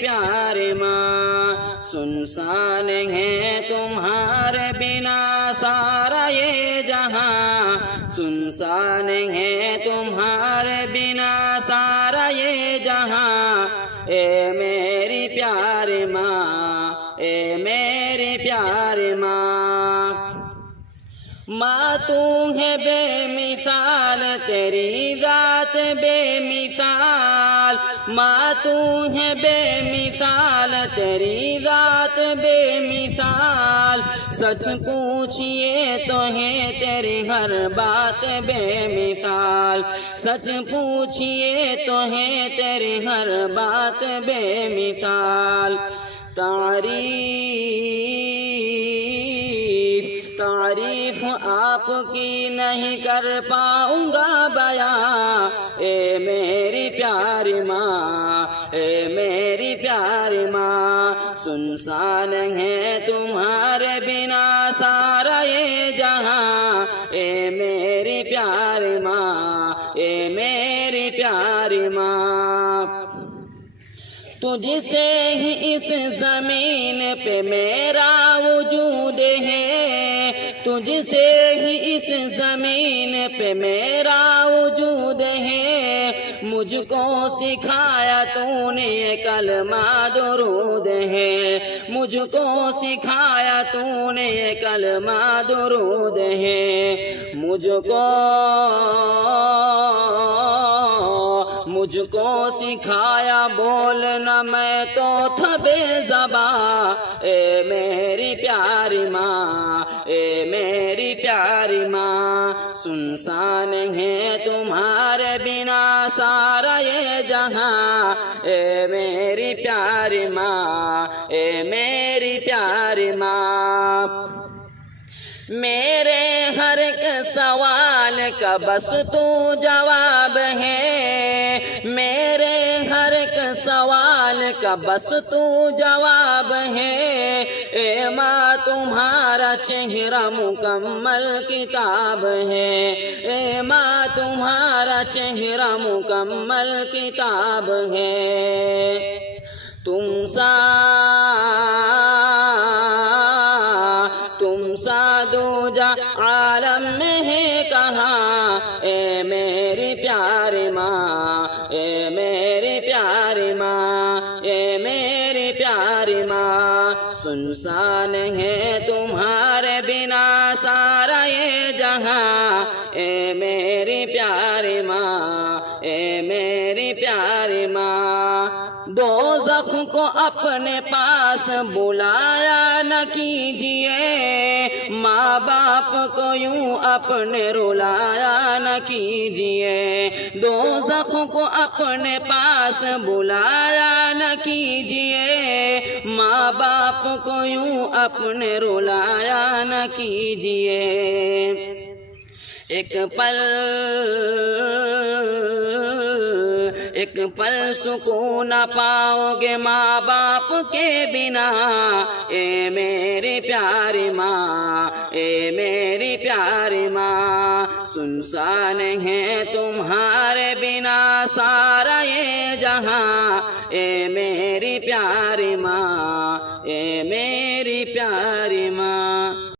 پیاری ماں، سنسان ہے تمہارے بنا سارا یہ جہاں، سنسان ہے تمہارے بنا سارا یہ جہاں، اے میری پیاری ماں، اے میری پیاری ماں۔ ماں تو ہے بے مثال، تیری ذات بے مثال، ماں تو ہے بے مثال، تیری ذات بے مثال، سچ پوچھئے تو ہے تیری ہر بات بے مثال، سچ پوچھئے تو ہے تیری ہر بات بے مثال۔ تعریف آپ کی نہیں کر پاؤں گا بیاں، اے میری پیاری ماں، اے میری پیاری ماں، سنسان ہے تمہارے بنا سارا یہ جہاں، اے میری پیاری ماں، اے میری پیاری ماں۔ تجھ سے ہی اس زمین پہ میرا وجود ہے، تجھ سے ہی اس زمین پہ میرا وجود ہے، مجھ کو سکھایا تو نے یہ کلمہ درود ہے، مجھ کو سکھایا تو نے یہ کلمہ درود ہے، مجھ کو سکھایا بولنا میں تو تھا بے زباں، اے میری پیاری ماں، اے میری پیاری ماں، سنسان ہے تمہارے بنا سارا یہ جہاں، اے میری پیاری ماں، اے میری پیاری ماں۔ میرے ہر ایک سوال کا بس تو جواب ہے، میرے ہر ایک سوال کا بس تو جواب ہے، اے ماں تمہارا چہرہ مکمل کتاب ہے، اے ماں تمہارا چہرہ مکمل کتاب ہے، تم سا دوجا عالم میں ہے کہاں، اے میری پیاری ماں، اے میری پیاری ماں، اے میری پیاری ماں، سنسان ہے تمہارے بنا سارا یہ جہاں، اے میری پیاری ماں، اے میری پیاری ماں۔ دوزخ کو اپنے پاس بلایا نہ کیجئے، ماں باپ کو یوں اپنے رلایا نہ کیجئے، دوزخ کو اپنے پاس بلایا نہ کیجئے، ماں باپ کو یوں اپنے رلایا نہ کیجئے، ایک پل سکون پاؤ گے ماں باپ کے بنا، اے میری پیاری ماں، اے میری پیاری ماں، سنسان ہے تمہارے بنا سارا یہ جہاں، اے میری پیاری ماں، اے میری پیاری ماں۔